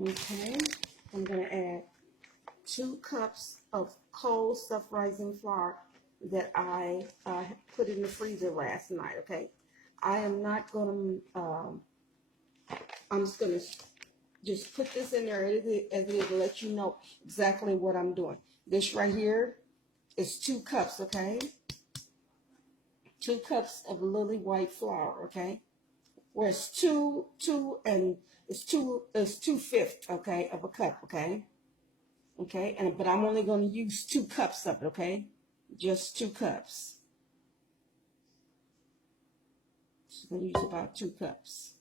Okay, I'm gonna add 2 cups of cold self-rising flour that I put in the freezer last night. Okay, I am not gonna. I'm just gonna just put this in there as it is to let you know exactly what I'm doing. This right here is 2 cups. Okay, 2 cups of lily white flour. Okay, where it's two and it's 2/5. Okay, of a cup. Okay. Okay, but I'm only going to use 2 cups of it, okay? Just 2 cups. So I'm going to use about 2 cups.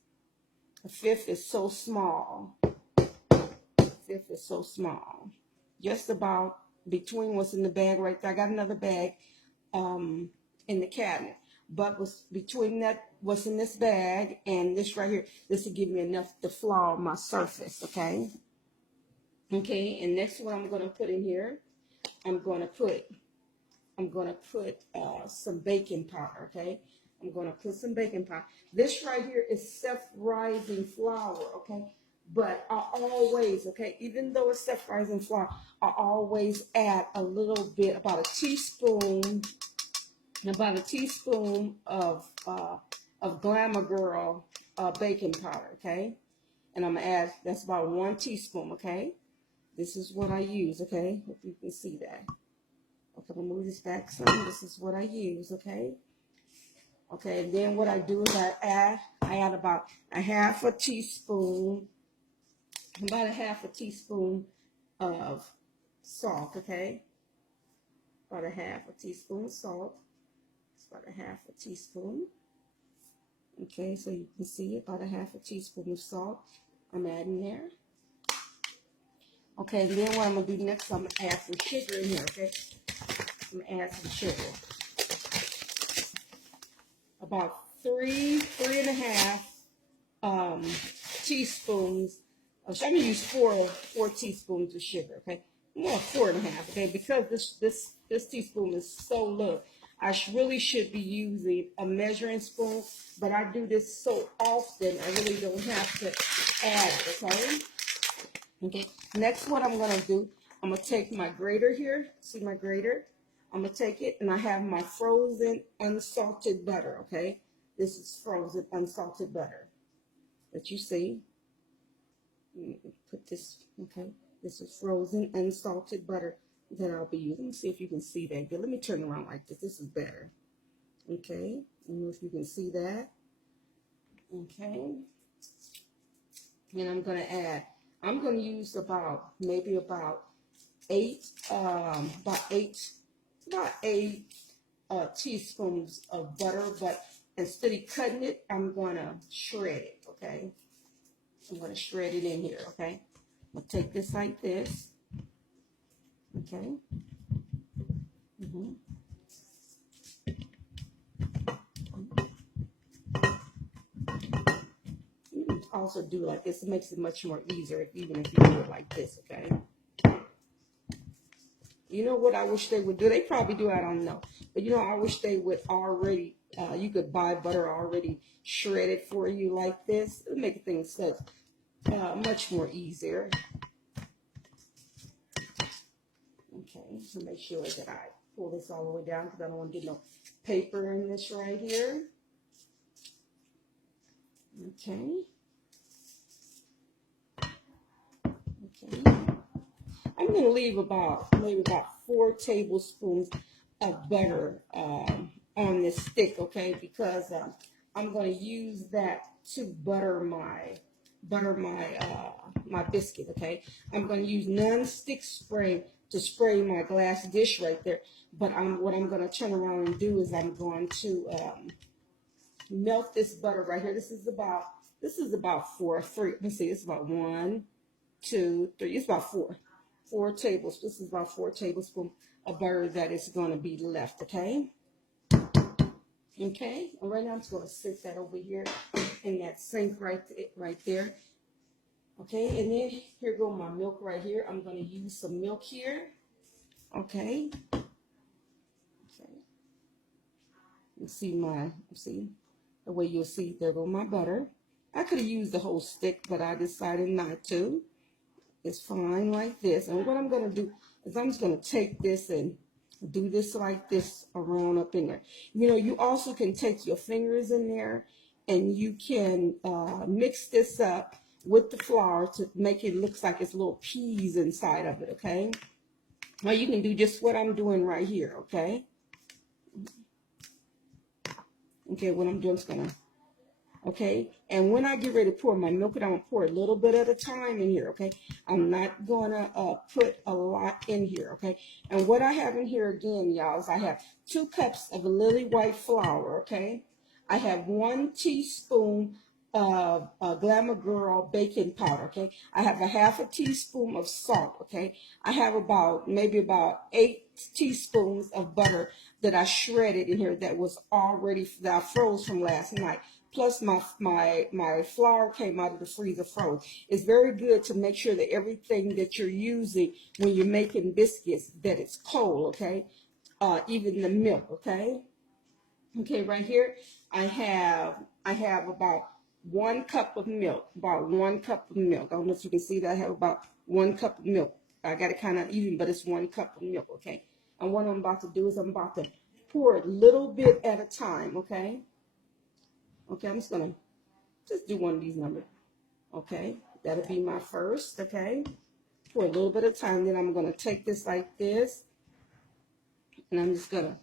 A fifth is so small. Fifth is so small. Just about between what's in the bag right there. I got another bag in the cabinet. But between that, what's in this bag and this right here, this will give me enough to flour my surface, okay? Okay, and next what I'm going to put in here, I'm going to put some baking powder, okay? I'm going to put some baking powder. This right here is self-rising flour, okay? But I always, okay, even though it's self-rising flour, I always add a little bit, about a teaspoon of Glamour Girl baking powder, okay? And I'm going to add, that's about 1 teaspoon, okay? This is what I use, okay? Hope you can see that. Okay, we'll move this back some. This is what I use, okay? Okay, and then what I do is I add about a half a teaspoon of salt, okay? About a half a teaspoon of salt. It's about a half a teaspoon. Okay, so you can see about a half a teaspoon of salt I'm adding there. Okay, and then what I'm going to do next, I'm going to add some sugar in here, okay? I'm going to add some sugar. About three and a half teaspoons of sugar. I'm gonna use four teaspoons of sugar, okay? More 4.5, okay? Because this teaspoon is so little. I really should be using a measuring spoon, but I do this so often I really don't have to add it, okay? Okay. Next, what I'm gonna do, I'm gonna take my grater here. See my grater? I'm gonna take it, and I have my frozen unsalted butter, okay? This is frozen unsalted butter that you see. Put this, okay? This is frozen unsalted butter that I'll be using. Let me see if you can see that good. Let me turn around like this. This is better. Okay? I don't know if you can see that. Okay? And I'm gonna use maybe about eight teaspoons of butter, but instead of cutting it, I'm gonna shred it, okay? I'm gonna shred it in here, okay? I'll take this like this, okay? You can also do like this. It makes it much more easier, even if you do it like this, okay? You know what I wish they would do? They probably do, I don't know. But you know, I wish they would already, you could buy butter already shredded for you like this. It would make things such much more easier. Okay, so make sure that I pull this all the way down because I don't want to get no paper in this right here. Okay. Okay. I'm going to leave maybe about 4 tablespoons of butter on this stick, okay? Because I'm going to use that to butter my my biscuit, okay? I'm going to use non-stick spray to spray my glass dish right there. But what I'm going to turn around and do is I'm going to melt this butter right here. This is about 4. Let's see, it's about 1, 2, 3. It's about 4 tablespoons. This is about 4 tablespoons of butter that is going to be left, okay? Okay, and right now I'm just going to sit that over here in that sink right there. Okay, and then here go my milk right here. I'm going to use some milk here. Okay. Okay. You see the way you'll see there go my butter. I could have used the whole stick, but I decided not to. is fine like this. And what I'm going to do is I'm just going to take this and do this like this around up in there. You know, you also can take your fingers in there and you can mix this up with the flour to make it look like it's little peas inside of it, okay? Or you can do just what I'm doing right here, okay? Okay, what I'm doing is going to, okay? And when I get ready to pour my milk, I'm going to pour a little bit at a time in here, okay? I'm not going to put a lot in here, okay? And what I have in here again, y'all, is I have 2 cups of lily white flour, okay? I have 1 teaspoon of Glamour Girl baking powder, okay? I have a half a teaspoon of salt, okay? I have maybe about 8 teaspoons of butter that I shredded in here that I froze from last night. Plus my flour came out of the freezer froze. It's very good to make sure that everything that you're using when you're making biscuits, that it's cold, okay? Even the milk, okay? Okay, right here, I have about 1 cup of milk, about 1 cup of milk. I don't know if you can see that. I have about 1 cup of milk. I got it kind of even, but it's 1 cup of milk, okay? And what I'm about to do is I'm about to pour it a little bit at a time, okay? Okay, I'm just going to just do one of these numbers, okay? That'll be my first, okay? For a little bit of time, then I'm going to take this like this, and I'm just going to,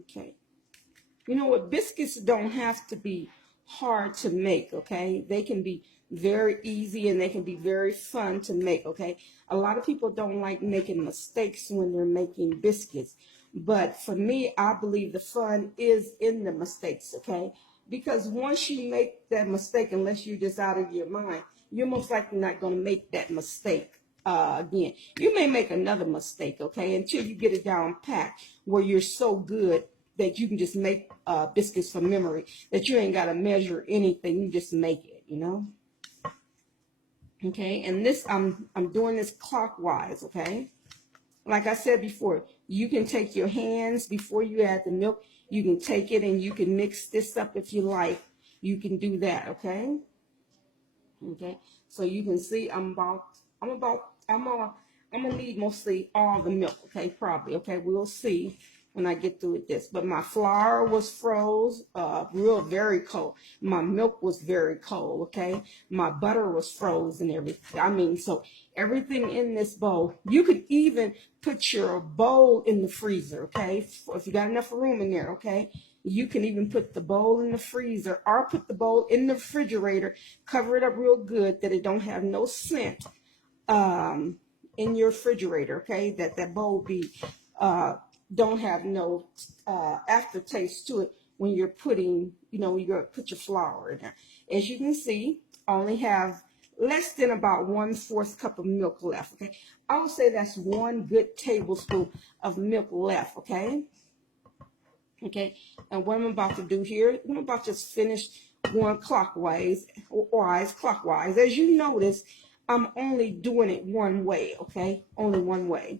okay. You know what? Biscuits don't have to be hard to make, okay? They can be very easy and they can be very fun to make, okay? A lot of people don't like making mistakes when they're making biscuits. But for me, I believe the fun is in the mistakes, okay? Because once you make that mistake, unless you're just out of your mind, you're most likely not going to make that mistake again. You may make another mistake, okay, until you get it down packed where you're so good that you can just make biscuits from memory, that you ain't got to measure anything. You just make it, you know. Okay, and this, I'm doing this clockwise, okay. Like I said before, you can take your hands before you add the milk. You can take it and you can mix this up if you like. You can do that, okay. Okay, so you can see I'm gonna need mostly all the milk, okay, probably, okay, we'll see when I get through with this. But my flour was froze, very cold. My milk was very cold, okay. My butter was frozen, everything. I mean, so everything in this bowl. You could even put your bowl in the freezer, okay, if you got enough room in there, okay. You can even put the bowl in the freezer or put the bowl in the refrigerator, cover it up real good that it don't have no scent in your refrigerator, okay? That bowl don't have no aftertaste to it when you're putting, when you're put your flour in there. As you can see, I only have less than about 1/4 cup of milk left, okay? I would say that's 1 good tablespoon of milk left, okay? Okay, and what I'm about to do here, I'm about to just finish going clockwise. As you notice, I'm only doing it one way, okay? Only one way.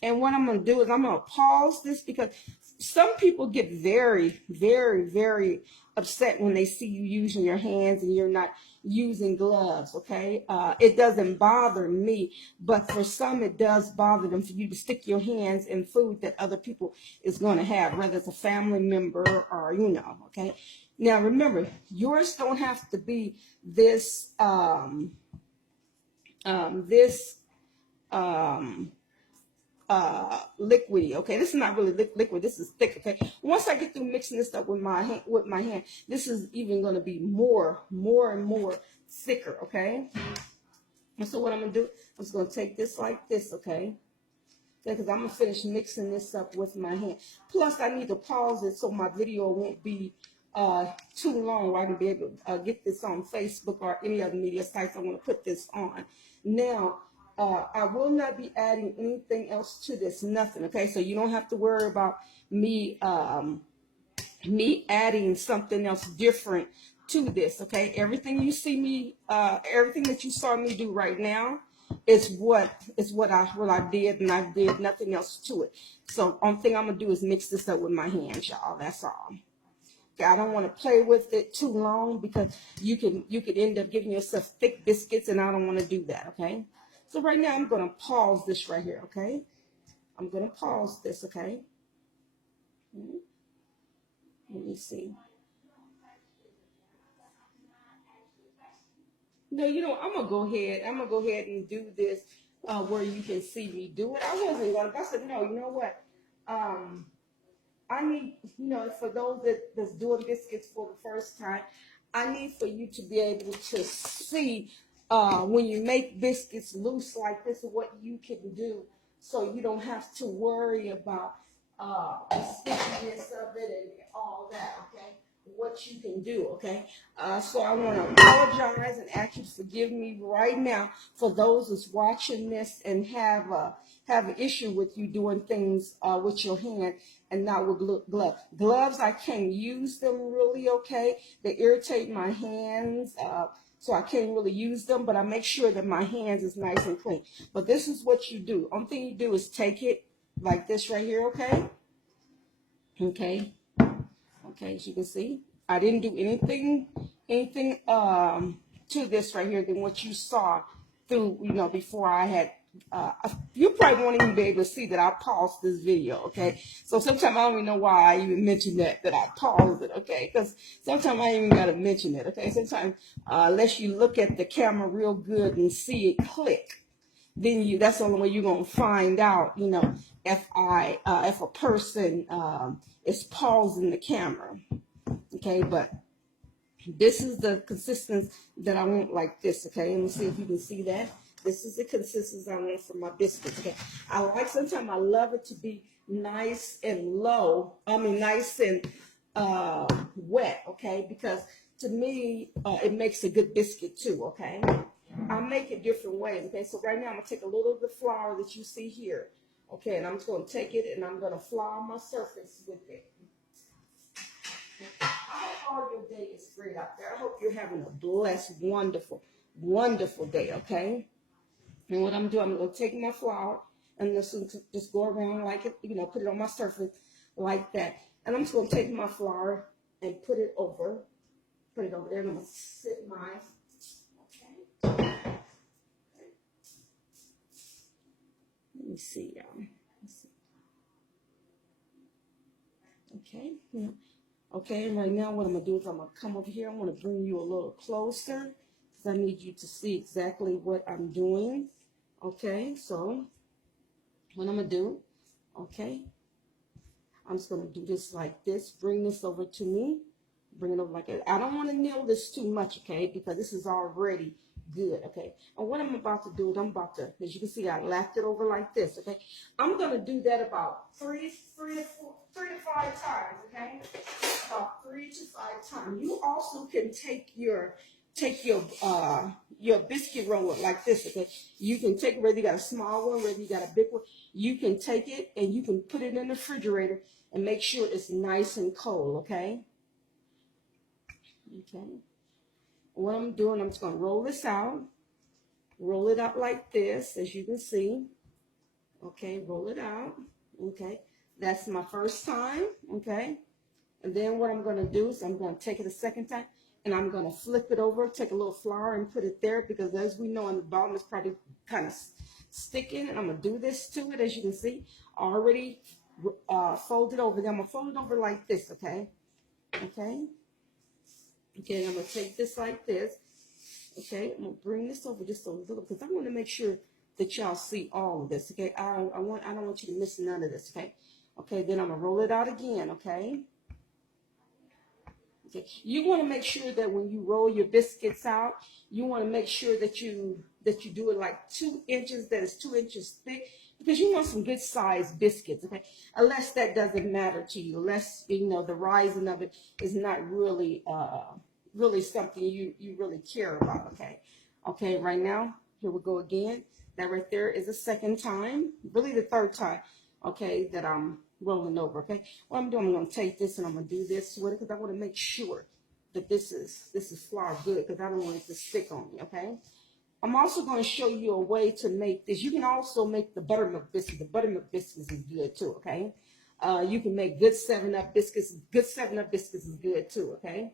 And what I'm going to do is I'm going to pause this because some people get very, very, very upset when they see you using your hands and you're not using gloves, okay? It doesn't bother me, but for some it does bother them for you to stick your hands in food that other people is going to have, whether it's a family member or, okay? Now, remember, yours don't have to be this, liquidy, okay? This is not really liquid, this is thick, okay? Once I get through mixing this up with my hand, this is even going to be more and more thicker, okay? And so what I'm going to do, I'm just going to take this like this, okay? Because I'm going to finish mixing this up with my hand. Plus, I need to pause it so my video won't be too long where I can be able to get this on Facebook or any other media sites I want to put this on. Now, I will not be adding anything else to this, nothing, okay? So you don't have to worry about me adding something else different to this, okay? Everything you see me, everything that you saw me do right now is what I did, and I did nothing else to it. So only thing I'm gonna do is mix this up with my hands, y'all. That's all. Okay, I don't want to play with it too long because you could end up giving yourself thick biscuits, and I don't want to do that. Okay, so right now I'm going to pause this right here. Okay, I'm going to pause this. Okay, let me see. No, I'm gonna go ahead. I'm gonna go ahead and do this where you can see me do it. I wasn't gonna. I said no. You know what? Um, I need, for those that's doing biscuits for the first time, I need for you to be able to see when you make biscuits loose like this, what you can do, so you don't have to worry about the stickiness of it and all that. Okay, what you can do. Okay, so I want to apologize and ask you to forgive me right now for those that's watching this and have an issue with you doing things with your hand and not with gloves. Gloves, I can't use them really. Okay, they irritate my hands. So I can't really use them, but I make sure that my hands is nice and clean. But this is what you do. Only thing you do is take it like this right here, okay? Okay. Okay, as you can see, I didn't do anything to this right here than what you saw through, before I had, you probably won't even be able to see that I paused this video, okay? So sometimes I don't even know why I even mentioned that I paused it, okay? Because sometimes I ain't even got to mention it, okay? Sometimes, unless you look at the camera real good and see it click, then that's the only way you're going to find out, if a person is pausing the camera. Okay, but this is the consistency that I want, like this. Okay, let me see if you can see that. This is the consistency I want for my biscuits. Okay, sometimes I love it to be nice and low. Nice and wet. Okay, because to me, it makes a good biscuit too. Okay, I make it different ways. Okay, so right now I'm gonna take a little of the flour that you see here. Okay, and I'm just gonna take it and I'm gonna flour my surface with it. I hope all your day is great out there. I hope you're having a blessed, wonderful, wonderful day, okay? And what I'm doing, I'm going to take my flour and just go around like it, put it on my surface like that. And I'm just going to take my flour and put it over there, and I'm going to sit mine. Okay. Let me see, y'all. Okay. Yeah. Okay, and right now what I'm going to do is I'm going to come over here. I'm going to bring you a little closer because I need you to see exactly what I'm doing. Okay, so what I'm going to do, okay, I'm just going to do this like this. Bring this over to me. Bring it over like that. I don't want to nail this too much, okay, because this is already good, okay. And what I'm about to do is as you can see, I lapped it over like this, okay. I'm going to do that about three to five times, okay. About 3 to 5 times. You also can take your biscuit roller like this, okay. You can take it whether you got a small one, whether you got a big one. You can take it and you can put it in the refrigerator and make sure it's nice and cold, okay. Okay. What I'm doing, I'm just going to roll this out. Roll it out like this, as you can see. Okay, roll it out. Okay, that's my first time. Okay, and then what I'm going to do is I'm going to take it a second time, and I'm going to flip it over, take a little flour and put it there, because as we know on the bottom it's probably kind of sticking. And I'm going to do this to it, as you can see. Already folded over. Then I'm going to fold it over like this, okay? Okay. Okay, I'm going to take this like this. Okay, I'm going to bring this over just a little because I want to make sure that y'all see all of this, okay? I don't want you to miss none of this, okay? Okay, then I'm going to roll it out again, okay? Okay, you want to make sure that when you roll your biscuits out, you want to make sure that you do it like 2 inches, that is 2 inches thick, because you want some good sized biscuits, okay? Unless that doesn't matter to you, unless the rising of it is not really really something you really care about, okay? Okay, right now, here we go again. That right there is the second time, really the third time, okay, that I'm rolling over, okay? What I'm doing, I'm going to take this and I'm going to do this with it because I want to make sure that this is flour good, because I don't want it to stick on me, okay? I'm also going to show you a way to make this. You can also make the buttermilk biscuits. The buttermilk biscuits is good too, okay? You can make good 7-Up biscuits. Good 7-Up biscuits is good too, okay?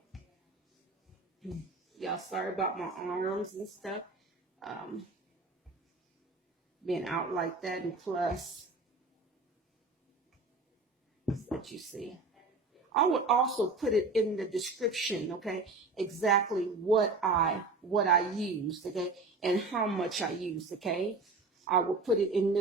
Y'all, sorry about my arms and stuff. Um, Being out like that, and plus, that you see. I would also put it in the description, okay, exactly what I used, okay, and how much I used, okay. I will put it in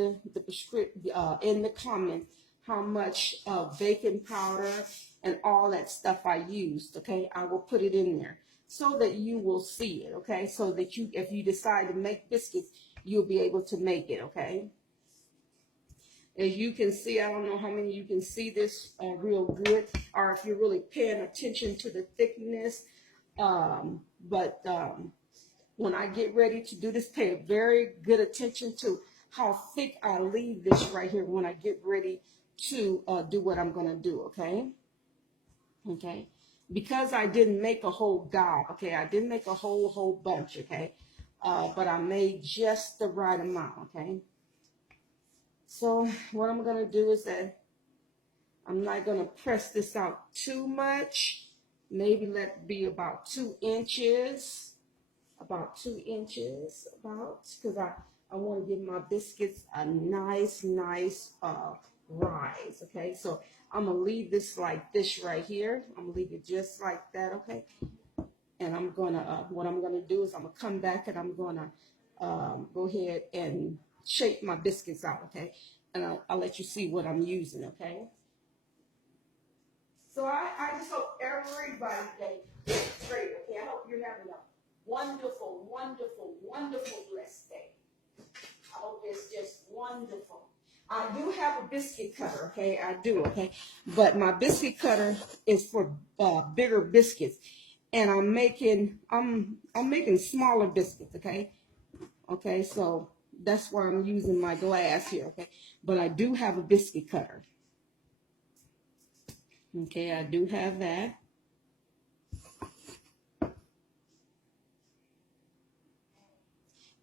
in the comments how much baking powder and all that stuff I used, okay. I will put it in there so that you will see it, okay, so that you, if you decide to make biscuits, you'll be able to make it, okay. As you can see, I don't know how many you can see this real good, or if you're really paying attention to the thickness. But when I get ready to do this, pay very good attention to how thick I leave this right here when I get ready to do what I'm going to do, okay? Okay? Because I didn't make a whole gob, okay? I didn't make a whole bunch, okay? But I made just the right amount, okay? So what I'm going to do is that I'm not going to press this out too much. Maybe let it be about 2 inches. About 2 inches, because I want to give my biscuits a nice rise, okay? So I'm going to leave this like this right here. I'm going to leave it just like that, okay? And I'm going to, what I'm going to do is I'm going to come back and I'm going to go ahead and shape my biscuits out, okay? And I'll let you see what I'm using, okay? So I just hope everybody gets straight, okay? I hope you're having a wonderful, blessed day. I hope it's just wonderful. I do have a biscuit cutter, okay? I do, okay? But my biscuit cutter is for bigger biscuits. And I'm making smaller biscuits, okay? Okay, so that's why I'm using my glass here, okay? But I do have a biscuit cutter. Okay, I do have that.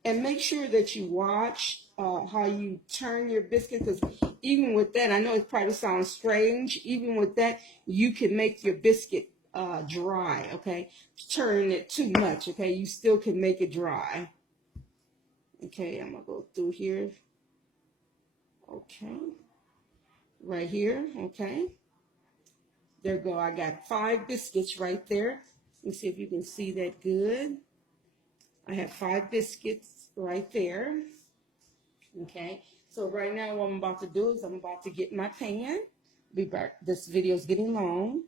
And make sure that you watch how you turn your biscuit, because even with that, I know it probably sounds strange, even with that, you can make your biscuit dry, okay? Turn it too much, okay? You still can make it dry. Okay, I'm going to go through here. Okay. Right here, okay. There you go. I got 5 biscuits right there. Let me see if you can see that good. I have 5 biscuits right there. Okay, so right now what I'm about to do is I'm about to get my pan. Be back. This video is getting long.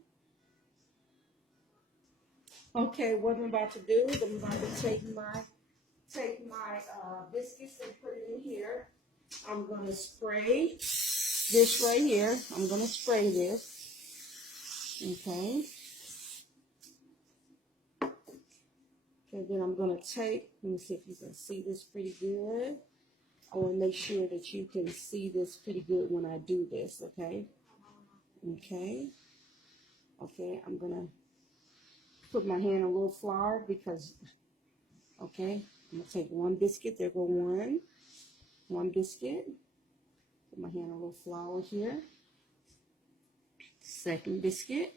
Okay, what I'm about to do is I'm about to take my biscuits and put it in here. I'm gonna spray this right here. I'm gonna spray this. Okay. Okay, then I'm gonna take. Let me see if you can see this pretty good. I want to make sure that you can see this pretty good when I do this, okay? Okay. Okay, I'm going to put my hand in a little flour because, okay, I'm going to take 1 biscuit. There go 1 biscuit. Put my hand in a little flour here. 2nd biscuit.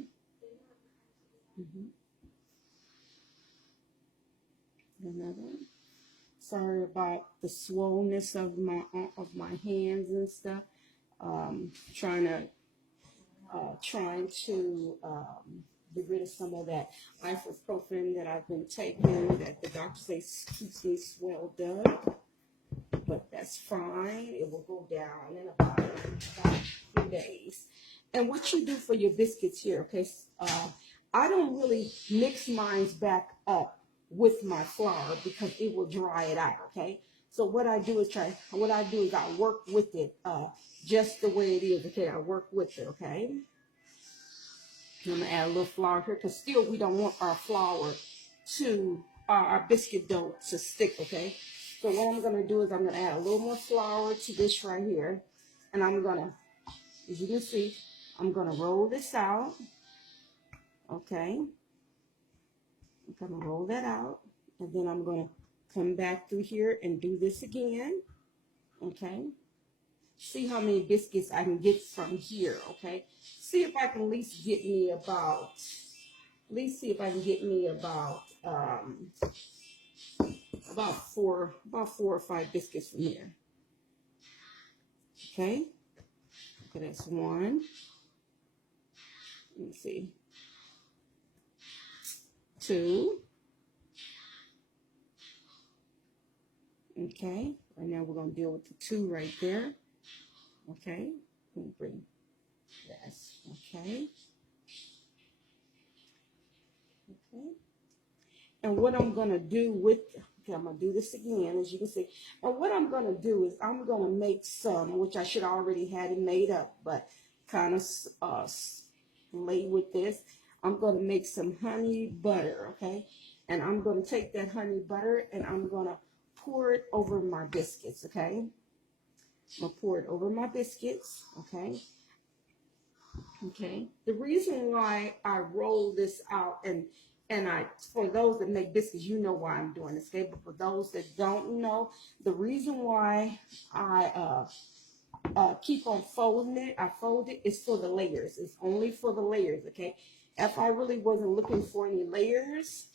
Another. Sorry about the swollenness of my hands and stuff. Trying to get rid of some of that ibuprofen that I've been taking that the doctor says keeps me swelled up. But that's fine. It will go down in about 2 days. And what you do for your biscuits here, okay? I don't really mix mine back up with my flour because it will dry it out, okay? So what I do is I work with it just the way it is, okay? I work with it, okay? I'm gonna add a little flour here because still we don't want our flour to our biscuit dough to stick, okay? So what I'm gonna do is I'm gonna add a little more flour to this right here, and I'm gonna, as you can see, I'm gonna roll this out, okay? I'm gonna roll that out, and then I'm gonna come back through here and do this again, okay? see how many biscuits I can get from here, okay? See if I can at least get me about, at least see if I can get me about four or five biscuits from here. Okay, okay, that's one. Let me see. Two. Okay, right now we're gonna deal with the two right there. Okay, let me bring this. Okay. Okay. And what I'm gonna do with, okay, I'm gonna do this again, as you can see. And what I'm gonna do is I'm gonna make some, which I should already had it made up, but kind of lay with this. I'm gonna make some honey butter, okay? And I'm gonna take that honey butter and I'm gonna pour it over my biscuits, okay? I'm gonna pour it over my biscuits, okay? Okay. The reason why I roll this out and I, for those that make biscuits, you know why I'm doing this, okay? But for those that don't know, the reason why I keep on folding it, I fold it, is for the layers. It's only for the layers, okay? If I really wasn't looking for any layers,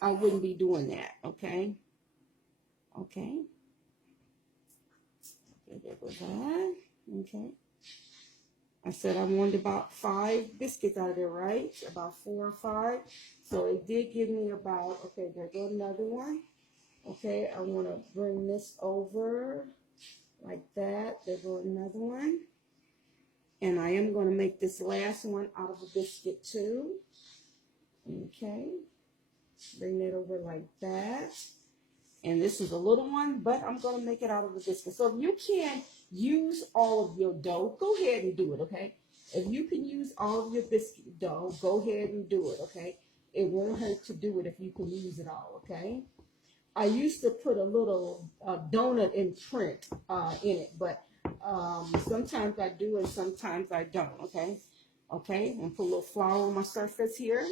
I wouldn't be doing that, okay? Okay. Okay, there goes that. Okay. I said I wanted about 5 biscuits out of there, right? About 4 or 5. So it did give me about, okay, there goes another one. Okay, I want to bring this over like that. There goes another one. And I am going to make this last one out of a biscuit too. Okay, bring that over like that. And this is a little one, but I'm going to make it out of a biscuit. So if you can use all of your dough, go ahead and do it, okay? If you can use all of your biscuit dough, go ahead and do it, okay? It won't hurt to do it if you can use it all, okay? I used to put a little donut imprint in it, but sometimes I do and sometimes I don't, okay? Okay, and put a little flour on my surface here,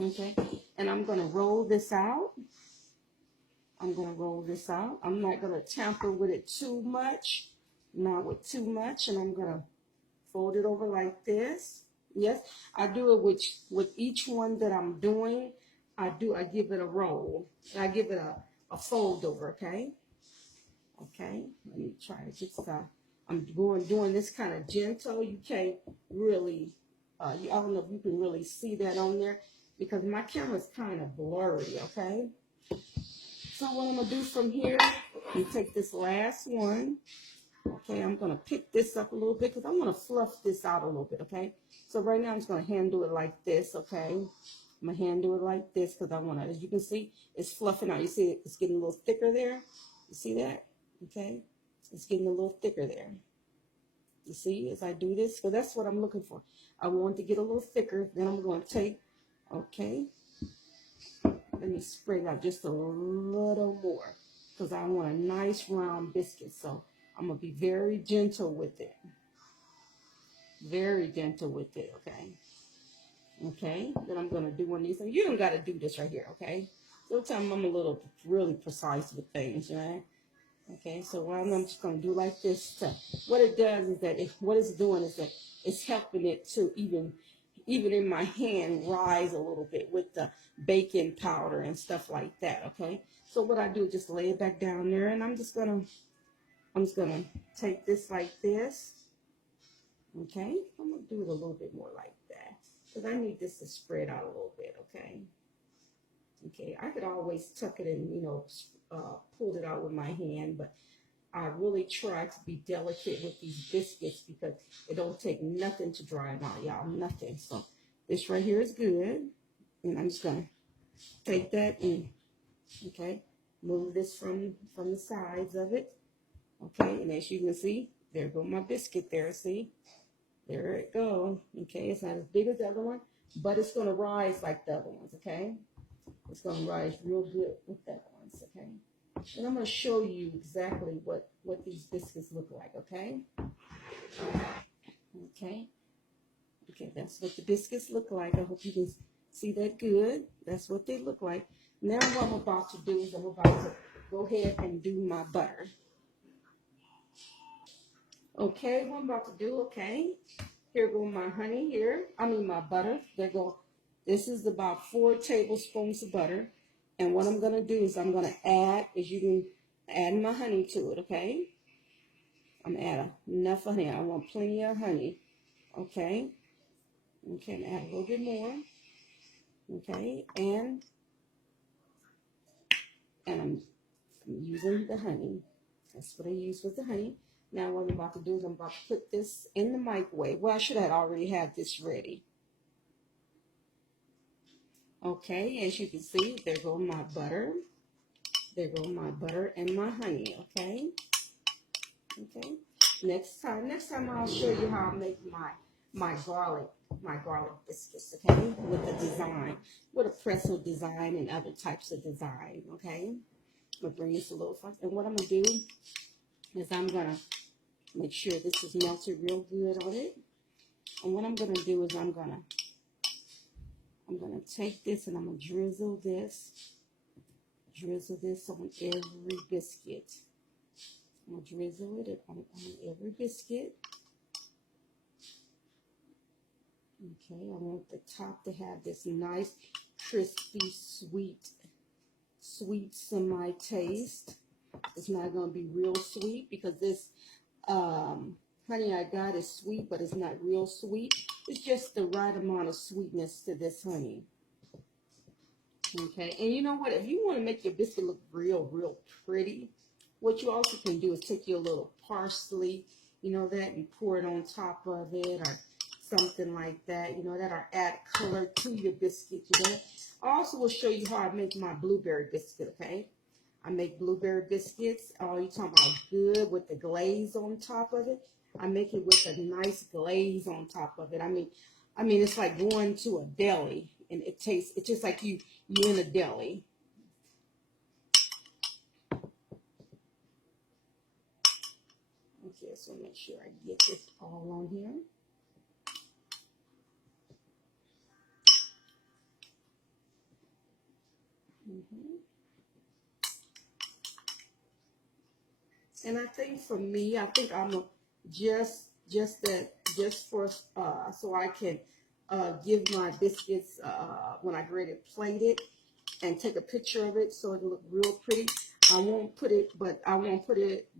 okay? And I'm going to roll this out. I'm going to roll this out. I'm not going to tamper with it too much, not with too much, and I'm going to fold it over like this. Yes, I do it with each one that I'm doing. I give it a roll. I give it a fold over, okay? Okay, let me try to get that. I'm doing this kind of gentle. You can't really, I don't know if you can really see that on there because my camera's kind of blurry, okay? So what I'm going to do from here, you take this last one. Okay, I'm going to pick this up a little bit because I want to fluff this out a little bit, okay? So right now I'm just going to handle it like this, okay? I'm going to handle it like this because I want to, as you can see, it's fluffing out. You see it? It's getting a little thicker there. You see that? Okay? It's getting a little thicker there. You see, as I do this, so that's what I'm looking for. I want it to get a little thicker. Then I'm going to take, okay, let me spread out just a little more because I want a nice round biscuit. So I'm going to be very gentle with it. Very gentle with it, okay? Okay, then I'm going to do one of these. And you don't got to do this right here, okay? Sometimes I'm a little really precise with things, right? Okay, so what I'm just going to do like this. What it does is that what it's doing is that it's helping it to even in my hand rise a little bit with the baking powder and stuff like that, okay? So what I do is just lay it back down there, and I'm just gonna take this like this, okay? I'm gonna do it a little bit more like that because I need this to spread out a little bit, okay? Okay, I could always tuck it in, pull it out with my hand, but I really try to be delicate with these biscuits because it don't take nothing to dry them out, y'all, nothing. So this right here is good, and I'm just gonna take that and, okay, move this from the sides of it, okay, and as you can see, there go my biscuit there, see? There it go, okay, it's not as big as the other one, but it's gonna rise like the other ones, okay? It's gonna rise real good with the other ones, okay? And I'm going to show you exactly what these biscuits look like, okay? Okay. Okay, that's what the biscuits look like. I hope you can see that good. That's what they look like. Now what I'm about to do is I'm about to go ahead and do my butter. Okay, what I'm about to do, okay. Here go my honey here. I mean my butter. There go. This is about 4 tablespoons of butter. And what I'm gonna do is I'm gonna add, as you can add my honey to it, okay? I'm adding enough honey. I want plenty of honey. Okay. Okay, and add a little bit more. Okay, and I'm using the honey. That's what I use with the honey. Now what I'm about to do is I'm about to put this in the microwave. Well, I should have already had this ready. Okay, as you can see, there go my butter. There go my butter and my honey, okay? Okay. Next time I'll show you how I make my garlic biscuits, okay? With the design, with a pretzel design and other types of design, okay? I'm gonna bring this a little further. And what I'm gonna do is I'm gonna make sure this is melted real good on it. And what I'm gonna do is I'm gonna take this and I'm gonna drizzle this on every biscuit. I'm gonna drizzle it on every biscuit. Okay, I want the top to have this nice, crispy, sweet semi-taste. It's not gonna be real sweet because this honey I got is sweet, but it's not real sweet. It's just the right amount of sweetness to this honey. Okay, and you know what? If you want to make your biscuit look real pretty, what you also can do is take your little parsley, you know that, and pour it on top of it or something like that, you know, that'll add color to your biscuit, you know. I also will show you how I make my blueberry biscuit, okay? I make blueberry biscuits. Oh, you talking about good with the glaze on top of it? I make it with a nice glaze on top of it. I mean, it's like going to a deli, and it's just like you're in a deli. Okay, so make sure I get this all on here. And I think for me, I think I'm just for so I can give my biscuits when I grade it, plate it, and take a picture of it so it'll look real pretty. I won't put it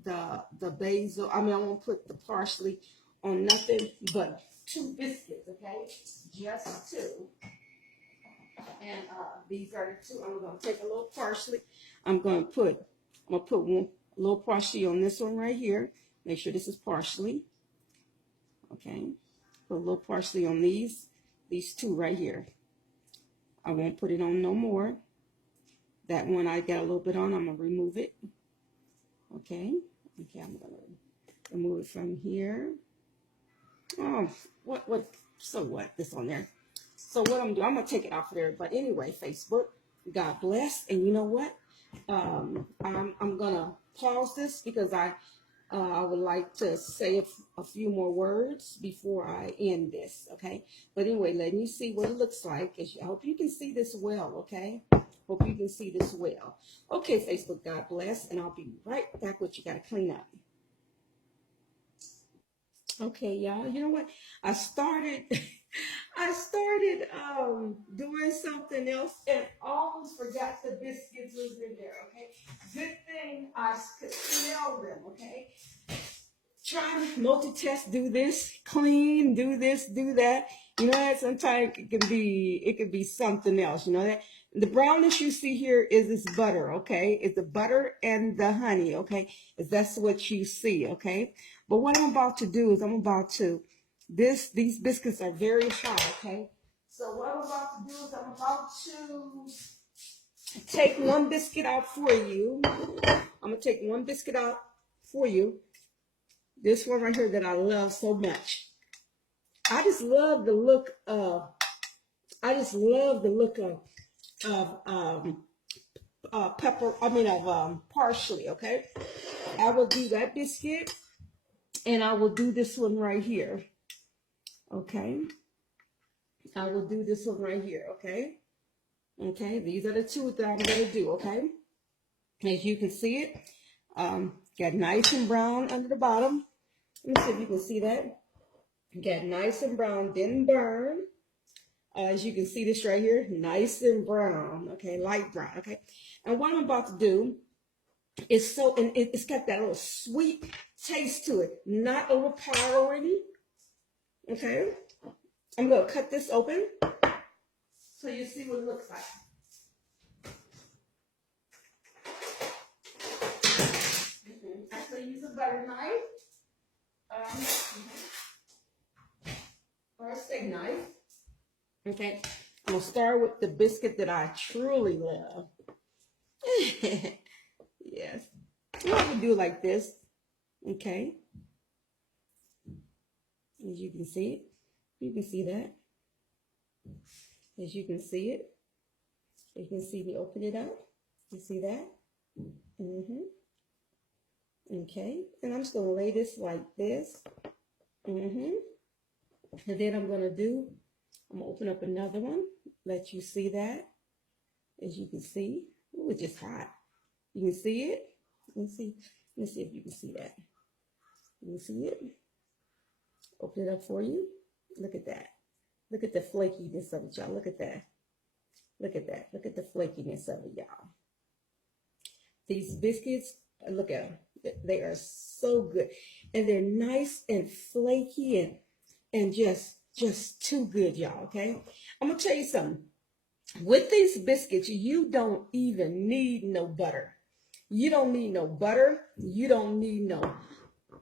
the basil. I mean, I won't put the parsley on nothing but 2 biscuits, okay? Just 2. And these are the 2. I'm gonna take a little parsley. I'm gonna put one a little parsley on this one right here. Make sure this is parsley. Okay. Put a little parsley on these 2 right here. I won't put it on no more. That one I got a little bit on, I'm gonna remove it. Okay. Okay, I'm gonna remove it from here. Oh, so what? This on there. So what I'm doing, I'm gonna take it off of there. But anyway, Facebook, God bless. And you know what? I'm gonna pause this because I would like to say a few more words before I end this, okay? But anyway, letting you see what it looks like. I hope you can see this well, okay? Hope you can see this well. Okay, Facebook, God bless, and I'll be right back with you. Got to clean up. Okay, y'all. You know what? I started doing something else and almost forgot the biscuits was in there, okay? Good thing I could smell them, okay? Trying to multitask, do this, clean, do this, do that. You know that sometimes it could be something else. You know that the brownish you see here is this butter, okay? It's the butter and the honey, okay? That's what you see, okay? But what I'm about to do is these biscuits are very hot, okay? So what I'm about to do is I'm about to take one biscuit out for you. I'm gonna take one biscuit out for you. This one right here that I love so much. I just love the look of pepper. I mean of parsley. Okay, I will do that biscuit, and I will do this one right here. Okay, I will do this one right here. Okay, okay. These are the 2 that I'm gonna do. Okay, as you can see it, got nice and brown under the bottom. Let me see if you can see that. Got nice and brown, didn't burn. As you can see this right here, nice and brown, okay, light brown, okay. And what I'm about to do is it's got that little sweet taste to it, not overpowering, okay. I'm gonna cut this open so you see what it looks like. I still use a butter knife, or a steak knife. Okay, I'm gonna start with the biscuit that I truly love. Yes, you have to do it like this. Okay, as you can see it, you can see that. As you can see it, you can see me open it up. You see that? Okay, and I'm just gonna lay this like this. And then I'm gonna open up another one, let you see that. As you can see, ooh, it's just hot. You can see it. Let's see if you can see that. You can see it. Open it up for you. Look at that. Look at the flakiness of it, y'all. Look at that. Look at that. Look at the flakiness of it, y'all. These biscuits, look at them. They are so good. And they're nice and flaky and just too good, y'all, okay? I'm going to tell you something. With these biscuits, you don't even need no butter. You don't need no butter. You don't need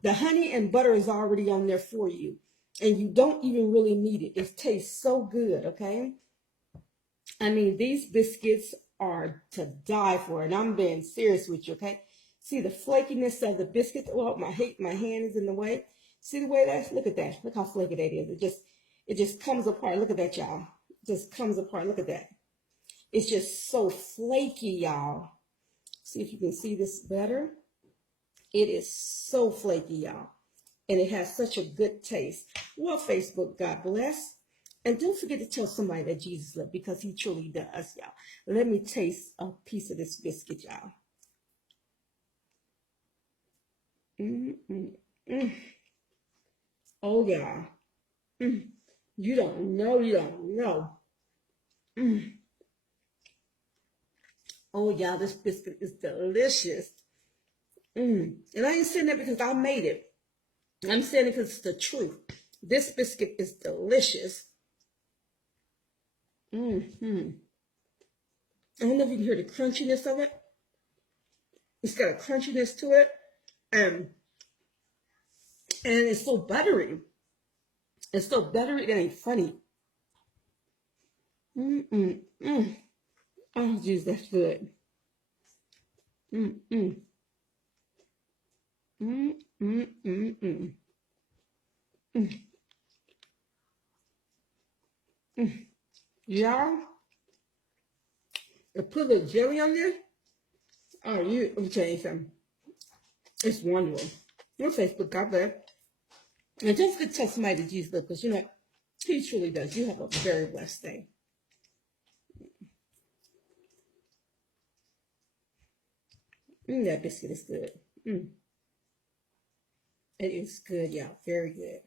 the honey and butter is already on there for you. And you don't even really need it. It tastes so good, okay? I mean, these biscuits are to die for. And I'm being serious with you, okay? See the flakiness of the biscuit? Well, my hand is in the way. See the way that's? Look at that. Look how flaky that is. It just comes apart. Look at that, y'all. It just comes apart. Look at that. It's just so flaky, y'all. See if you can see this better. It is so flaky, y'all. And it has such a good taste. Well, Facebook, God bless. And don't forget to tell somebody that Jesus loves, because he truly does, y'all. Let me taste a piece of this biscuit, y'all. Oh, y'all. You don't know. Oh, y'all, this biscuit is delicious. And I ain't saying that because I made it. I'm saying it because it's the truth. This biscuit is delicious. I don't know if you can hear the crunchiness of it. It's got a crunchiness to it. And it's so buttery. It's so buttery, it ain't funny. Oh, geez, that's good. Y'all, put a little jelly on there. Oh, let me tell you something. It's wonderful. Your Facebook, God bless. And don't forget to tell somebody that Jesus loves, because you know, he truly does. You have a very blessed day. That biscuit is good. It is good, y'all. Very good.